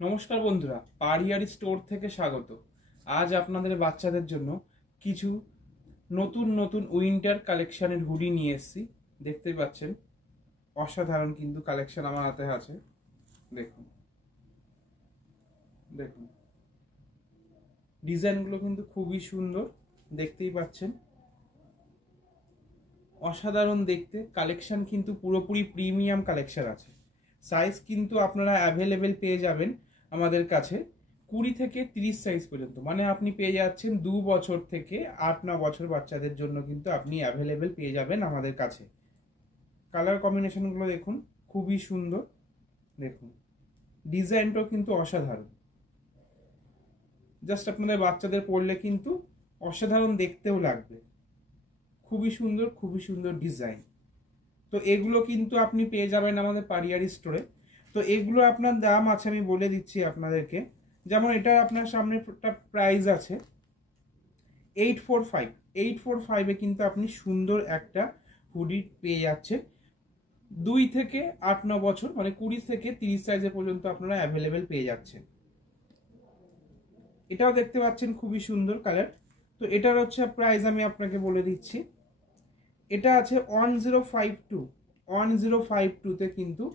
নমস্কার বন্ধুরা, পারিয়ারি স্টোর থেকে স্বাগত। আজ আপনাদের বাচ্চাদের জন্য কিছু নতুন নতুন উইন্টার কালেকশনের হুডি নিয়ে এসেছি। দেখতেই পাচ্ছেন অসাধারণ কিন্তু কালেকশন আমার হাতে আছে। দেখুন দেখুন ডিজাইনগুলো কিন্তু খুবই সুন্দর, দেখতেই পাচ্ছেন অসাধারণ দেখতে। কালেকশন কিন্তু পুরোপুরি প্রিমিয়াম কালেকশন আছে। সাইজ কিন্তু আপনারা অ্যাভেলেবেল পেয়ে যাবেন আমাদের কাছে 20 থেকে 30 সাইজ পর্যন্ত। মানে আপনি পেয়ে যাচ্ছেন 2 বছর থেকে 8-9 বছর বাচ্চাদের জন্য কিন্তু আপনি অ্যাভেলেবেল পেয়ে যাবেন আমাদের কাছে। কালার কম্বিনেশনগুলো দেখুন, খুবই সুন্দর। দেখুন ডিজাইনটাও কিন্তু অসাধারণ। জাস্ট আপনাদের বাচ্চাদের পরলে কিন্তু অসাধারণ দেখতেও লাগবে। খুবই সুন্দর ডিজাইন। তো এগুলো কিন্তু আপনি পেয়ে যাবেন আমাদের পারিয়ারি স্টোরে। তো এগুলো আপনার দাম আছে, আমি বলে দিচ্ছি আপনাদেরকে। যেমন এটা আপনার সামনে প্রাইস আছে 845 কিন্তু আপনি সুন্দর একটা হুডি পেয়ে যাচ্ছেন। 2 থেকে 8-9 বছর মানে 20 থেকে 30 সাইজের পর্যন্ত আপনারা অ্যাভেলেবেল পেয়ে যাচ্ছেন। এটাও দেখতে পাচ্ছেন খুবই সুন্দর কালার। তো এটার হচ্ছে প্রাইস আমি আপনাকে বলে দিচ্ছি। এটা আছে 1052 তে কিন্তু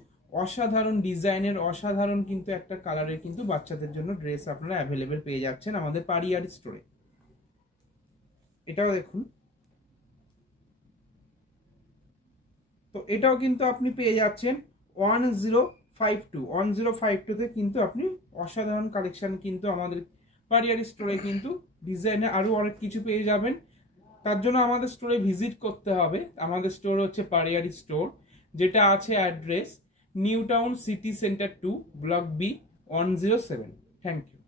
অসাধারণ ডিজাইনের অসাধারণ কিন্তু একটা কালারের কিন্তু বাচ্চাদের জন্য ড্রেস আপনারা অ্যাভেলেবেল পেয়ে যাচ্ছেন আমাদের পারিয়ারি স্টোরে। এটাও দেখুন। তো এটাও কিন্তু আপনি পেয়ে যাচ্ছেন 1052তে কিন্তু আপনি অসাধারণ কালেকশন কিন্তু আমাদের পারিয়ারি স্টোরে কিন্তু ডিজাইনে আরো অনেক কিছু পেয়ে যাবেন। তার জন্য আমাদের স্টোরে ভিজিট করতে হবে। আমাদের স্টোর হচ্ছে পারিয়ারি স্টোর, যেটা আছে address New Town City Centre 2 block B 107। Thank you.